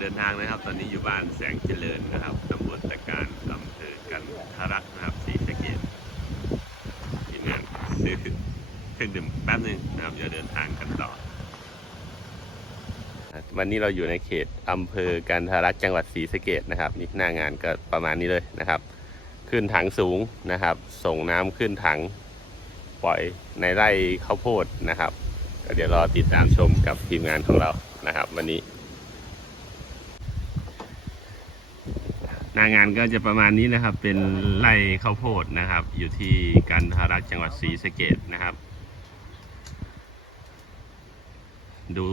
เดินทางนะครับ ตอนนี้อยู่บ้านแสงเจริญนะครับตำบลตะการอำเภอกันทารักษ์นะครับศรีสะเกษทีมงานซื้อเครื่องดื่มแป๊บนึงนะครับเดี๋ยวเดินทางกันต่อ วันนี้เราอยู่ในเขตอำเภอกันทารักษ์จังหวัดศรีสะเกษนะครับนี่หน้างานก็ประมาณนี้เลยนะครับ ขึ้นถังสูงนะครับ ส่งน้ำขึ้นถังปล่อยในไร่ข้าวโพดนะครับ ก็เดี๋ยวรอติดตามชมกับทีมงานของเรานะครับ วันนี้ หน้างานก็จะประมาณนี้นะครับ เป็นไร่ข้าวโพดนะครับ อยู่ที่กันทารักจังหวัดศรีสะเกษนะครับ ดู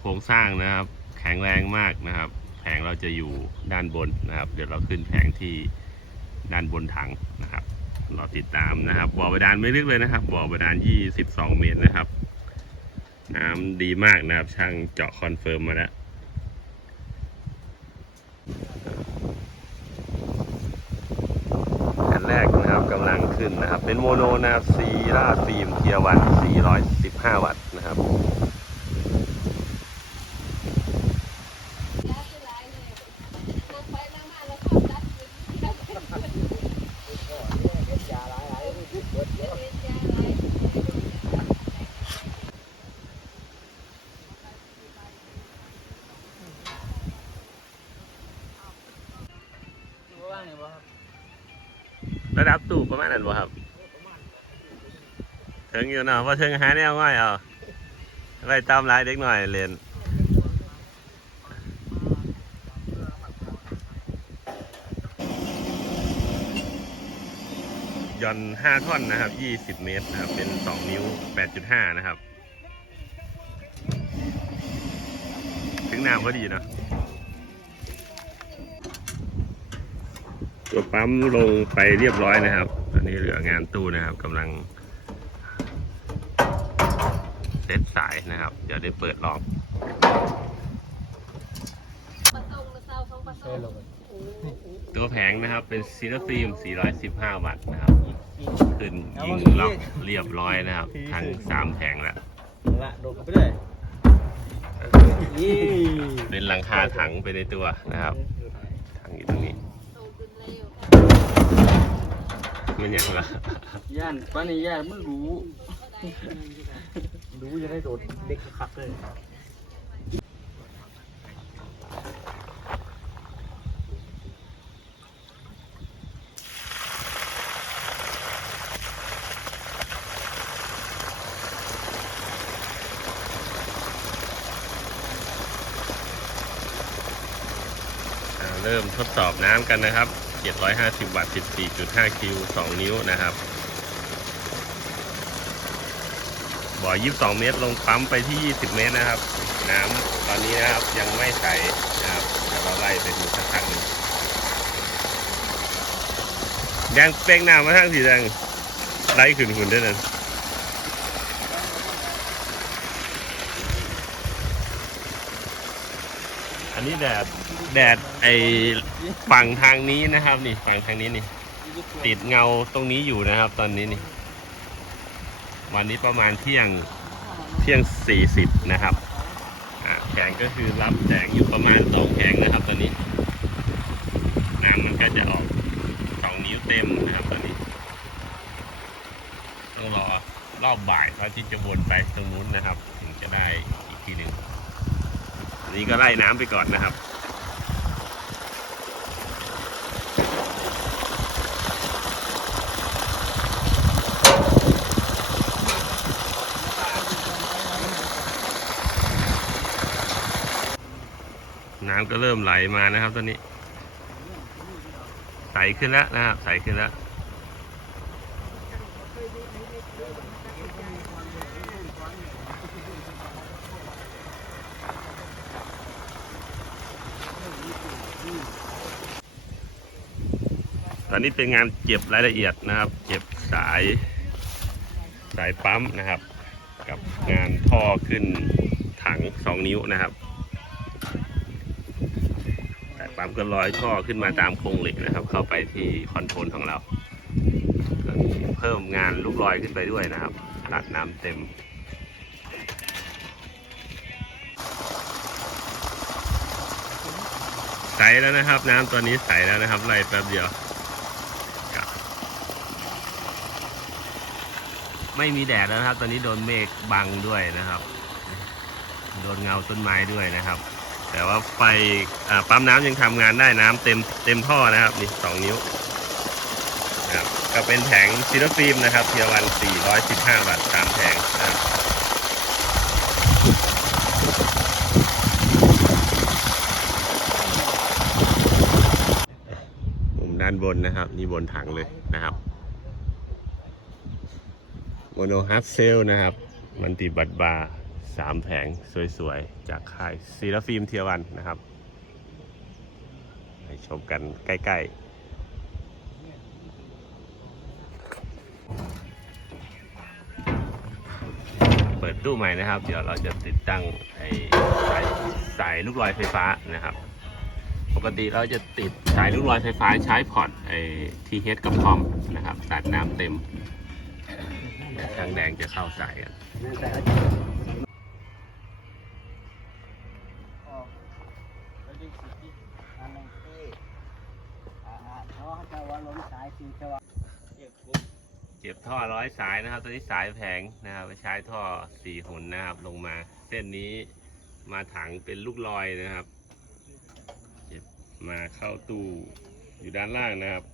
โครงสร้างนะครับ แข็งแรงมากนะครับ แผงเราจะอยู่ด้านบนนะครับ เดี๋ยวเราขึ้นแผงที่ด้านบนถังนะครับรอติดตามนะครับบ่อบาดาลไม่ลึกเลยนะครับบ่อบาดาล 22 เมตรนะครับ น้ำดีมากนะครับ ช่างเจาะคอนเฟิร์มมาแล้วอันแรกนะครับกำลัง ขึ้นนะครับ เป็นโมโนนาซีราฟิล์มเทียวัน415 วัตต์นะครับ ระดับตู้ประมาณนั้นบ่ครับถึงอยู่เนาะว่าถึงหาแนวง่อยเอาไปตามหลายเด็กหน่อยเรียนย่อนห้าท่อนนะครับยี่สิบเมตรนะครับ เป็นสองนิ้วแปดจุดห้านะครับ ถึงน้ำพอดีเนาะ ตัวปั๊มลงไปเรียบร้อยนะครับตอนนี้เหลืองานตู้นะครับกำลังเซตสายนะครับ เดี๋ยวได้เปิดลองตัวแผงนะครับเป็นซีลฟิล์ม 415 วัตต์นะครับ ขึ้นยิงล็อกเรียบร้อยนะครับ ทั้ง3แผงแล้วละโดดไปเลยนี่เป็นหลังคาถังไปในตัวนะครับถังอยู่ตรงนี้ มันอย่างละย่านป้านี่ย่านไม่รู้ รู้จะได้โดดเด็กคักเลยอ่าเริ่มทดสอบน้ำกันนะครับ 750 วัตต์ 14.5 คิว 2 นิ้วนะครับ บ่อ 22 เมตร ลงปั๊มไปที่ 20 เมตรนะครับ น้ำตอนนี้นะครับยังไม่ใสนะครับเดี๋ยวเราไล่ไปดูสักครั้งหนึ่งแดงเป้งน้ำมาทั้งสีแดงไล่ขึ้นหุ่นด้วยนั่นอันนี้แดด แดดไอ ฝั่งทางนี้นะครับ นี่ฝั่งทางนี้นี่ ติดเงาตรงนี้อยู่นะครับ ตอนนี้นี่ วันนี้ประมาณเที่ยงเที่ยงสี่สิบนะครับอ่าแผงก็คือรับแสงอยู่ประมาณสองแผงนะครับ ตอนนี้น้ำมันก็จะออกสองนิ้วเต็มนะครับ ตอนนี้ ต้องรอรอบบ่ายตอนที่จะวนไปตรงนู้นนะครับ ถึงจะได้อีกทีหนึ่งอันนี้ก็ไล่น้ำไปก่อนนะครับ ก็เริ่มไหลมานะครับตอนนี้ ใสขึ้นแล้วนะครับ ใสขึ้นแล้วตอนนี้เป็นงานเก็บรายละเอียดนะครับ เก็บสายสายปั๊มนะครับ กับงานท่อขึ้นถังสองนิ้วนะครับ ปั๊มก็ลอยท่อขึ้นมาตามโครงเหล็กนะครับ เข้าไปที่คอนโทรลของเราก็มีเพิ่มงานลูกลอยขึ้นไปด้วยนะครับตัดน้ำเต็มใสแล้วนะครับ น้ำตัวนี้ใสแล้วนะครับไล่แป๊บเดียวครับไม่มีแดดแล้วนะครับ ตอนนี้โดนเมฆบังด้วยนะครับ โดนเงาต้นไม้ด้วยนะครับ แต่ว่าไฟปั๊มน้ำยังทำงานได้น้ำเต็มเต็มท่อนะครับนี่สองนิ้วนะครับก็เป็นแผงซิลฟิล์มนะครับเทียวัน 415วัตต์สามแผงนะครับมุมด้านบนนะครับ นี่บนถังเลยนะครับโมโนฮับเซลนะครับ มันติบัตบาร์ สามแผงสวยๆ จากค่ายซีราฟิล์มเทียวันนะครับให้ชมกันใกล้ๆเปิดตู้ใหม่นะครับ เดี๋ยวเราจะติดตั้งไอ้สายสายลูกลอยไฟฟ้านะครับ ปกติเราจะติดสายลูกลอยไฟฟ้าใช้พอร์ตไอ้ทีเฮดกับคอมนะครับตัดน้ำเต็มทางแดงจะเข้าสายกัน ล้มสายคือจะว่าเก็บท่อร้อยสายนะครับตัวนี้สายแผงนะครับไปใช้ท่อสี่หนนะครับ ลงมา เส้นนี้มาถังเป็นลูกลอยนะครับ เจ็บมาเข้าตู้อยู่ด้านล่างนะครับ